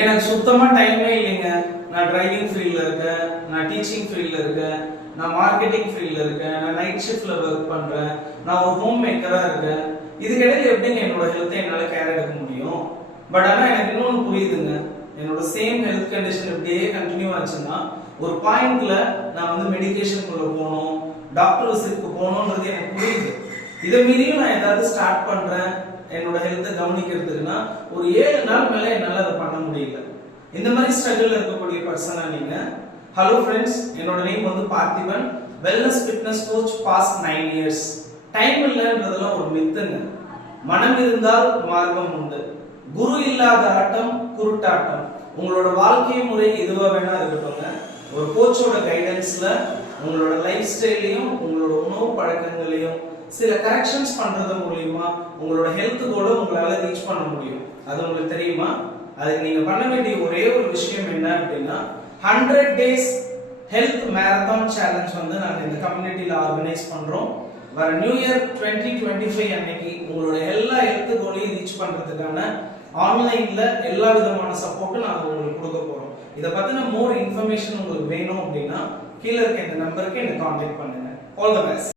எனக்கு சுத்தமா டைமே இல்லைங்க. நான் டிரைவிங் ஃபீல்ட்ல இருக்கேன், நான் டீச்சிங் ஃபீல்ட்ல இருக்கேன், நான் மார்க்கெட்டிங் ஃபீல்ட்ல இருக்கேன், நான் நைட் ஷிஃப்ட்ல ஒர்க் பண்றேன், நான் ஒரு ஹோம் மேக்கரா இருக்கேன். இதுக்கிடையில எப்படிங்க என்னோட ஹெல்த்தை என்னால கேர் எடுக்க முடியும்? பட் ஆனா எனக்கு இன்னொன்னு புரியுதுங்க. என்னோட சேம் ஹெல்த் கண்டிஷன் இப்படியே கண்டினியூ ஆச்சுன்னா ஒரு பாயிண்ட்ல நான் வந்து மெடிகேஷனுக்குள்ள போகணும், டாக்டர் விசிட்க்கு போகணும்ன்றது எனக்கு புரியுது. இதை மீறியும் நான் ஏதாவது ஸ்டார்ட் பண்றேன் என்னோட ஹெல்த்தை கவனிக்கிறதுக்குன்னா ஒரு 7 நாள் மேல என்னால அதை பண்ண முடியல. இந்த மாதிரி ஸ்ட்ரகிள் இருக்கக்கூடிய பர்சனா நீங்க? ஹலோ ஃப்ரெண்ட்ஸ், என்னோட நேம் வந்து Parthiban, wellness fitness coach past 9 years. Time இல்லைன்றதெல்லாம் ஒரு மித்துங்க. மனம் இருந்தால் மார்க்கம் உண்டு. குரு இல்லாத ஆட்டம் குருட்டாட்டம். உங்களோட வாழ்க்கை முறை எதுவா வேணா இருக்கட்டும்ங்க, ஒரு கோச்சோட கைடன்ஸ்ல உங்களோட லைஃப் ஸ்டைலையும் உங்களோட உணவு பழக்கங்களையும் சில கரெக்ஷன்ஸ் பண்றது மூலியமா உங்களோட ஹெல்த் கூட உங்களால ரீச் பண்ண முடியும். அது உங்களுக்கு தெரியுமா? அதுக்கு நீங்க பண்ண வேண்டிய ஒரே ஒரு விஷயம் என்ன அப்படின்னா 100 days ஹெல்த் மேரத்தான் சேலஞ்ச் வந்து நாங்க இந்த கம்யூனிட்டியில ஆர்கனைஸ் பண்றோம். வர நியூ இயர் 2025 அன்னைக்கு உங்களோட எல்லா ஹெல்த் கோலையும் ரீச் பண்றதுக்கான ஆன்லைன்ல எல்லா விதமான சப்போர்ட்டும் நாங்க உங்களுக்கு கொடுக்க போறோம். இத பத்தின மோர் இன்ஃபர்மேஷன் உங்களுக்கு வேணும் அப்படின்னா கீழ இருக்க இந்த நம்பருக்கு என்ன கான்டாக்ட் பண்ணுங்க. All the best.